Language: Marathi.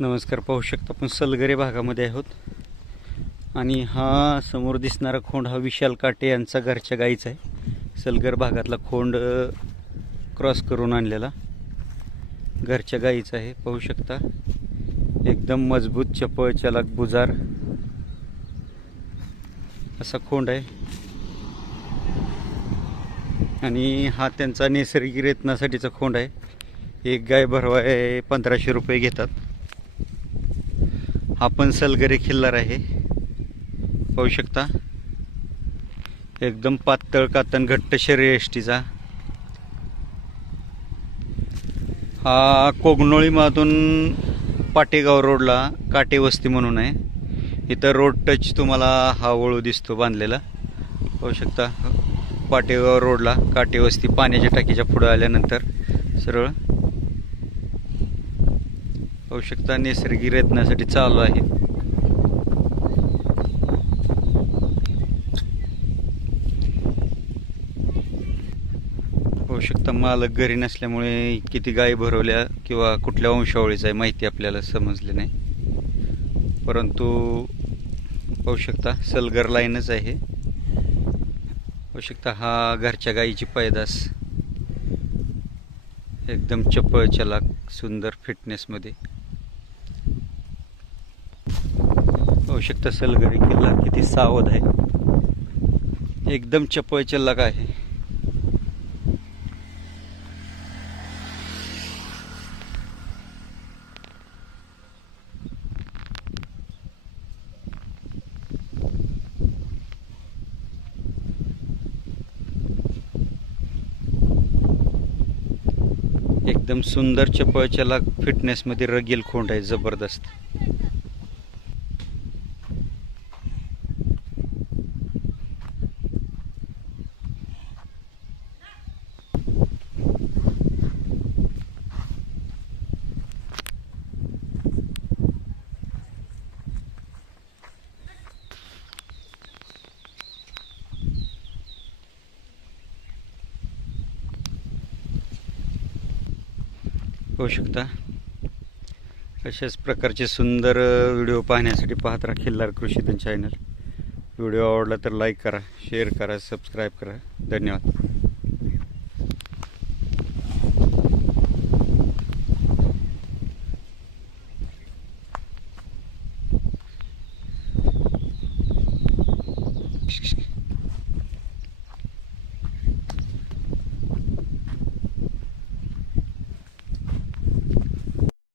नमस्कार. पाहू शकता आपण सलगरे भागामध्ये आहोत आणि हा समोर दिसणारा खोंड हा विशाल काटे यांचा घरच्या गाईचा आहे. सलगर भागातला खोंड क्रॉस करून आणलेला घरच्या गाईचा आहे. पाहू शकता एकदम मजबूत चपळ चलाक बुजार असा खोंड आहे आणि हा त्यांचा नैसर्गिक रेतनासाठीचा खोंड आहे. एक गाय भरवाय 1500 रुपये घेतात. हा पण सलगरे खिल्लार आहे. पाहू शकता एकदम पातळ कातण घट्ट शरीरयष्टीचा. हा कोगनोळीमधून पाटेगाव रोडला काटे वस्ती म्हणून आहे. इथं रोड टच तुम्हाला हा वळू दिसतो बांधलेला. पाहू शकता पाटेगाव रोडला काटे वस्ती पाण्याच्या टाकीच्या पुढे आल्यानंतर सरळ पाहू शकता नैसर्गिक रेतनासाठी चालू आहे. पाहू शकता मालक घरी नसल्यामुळे किती गायी भरवल्या किंवा कुठल्या वंशावळीचा आहे माहिती आपल्याला समजले नाही, परंतु पाहू शकता सलगर लाईनच आहे. पाहू शकता हा घरच्या गायीची पैदास एकदम चपळ चलाक सुंदर फिटनेसमध्ये. पाहू शकता सलगरी किल्ला किती सावध आहे, एकदम चपळ चलाक आहे. एकदम सुंदर चपळ चलाक फिटनेसमध्ये रगील खोंड आहे जबरदस्त. पाहू शकता अशाच प्रकारचे सुंदर व्हिडिओ पाहण्यासाठी पाहत राहा खिल्लार कृषीधन चॅनल. व्हिडिओ आवडला तर लाईक करा, शेअर करा, सबस्क्राईब करा. धन्यवाद.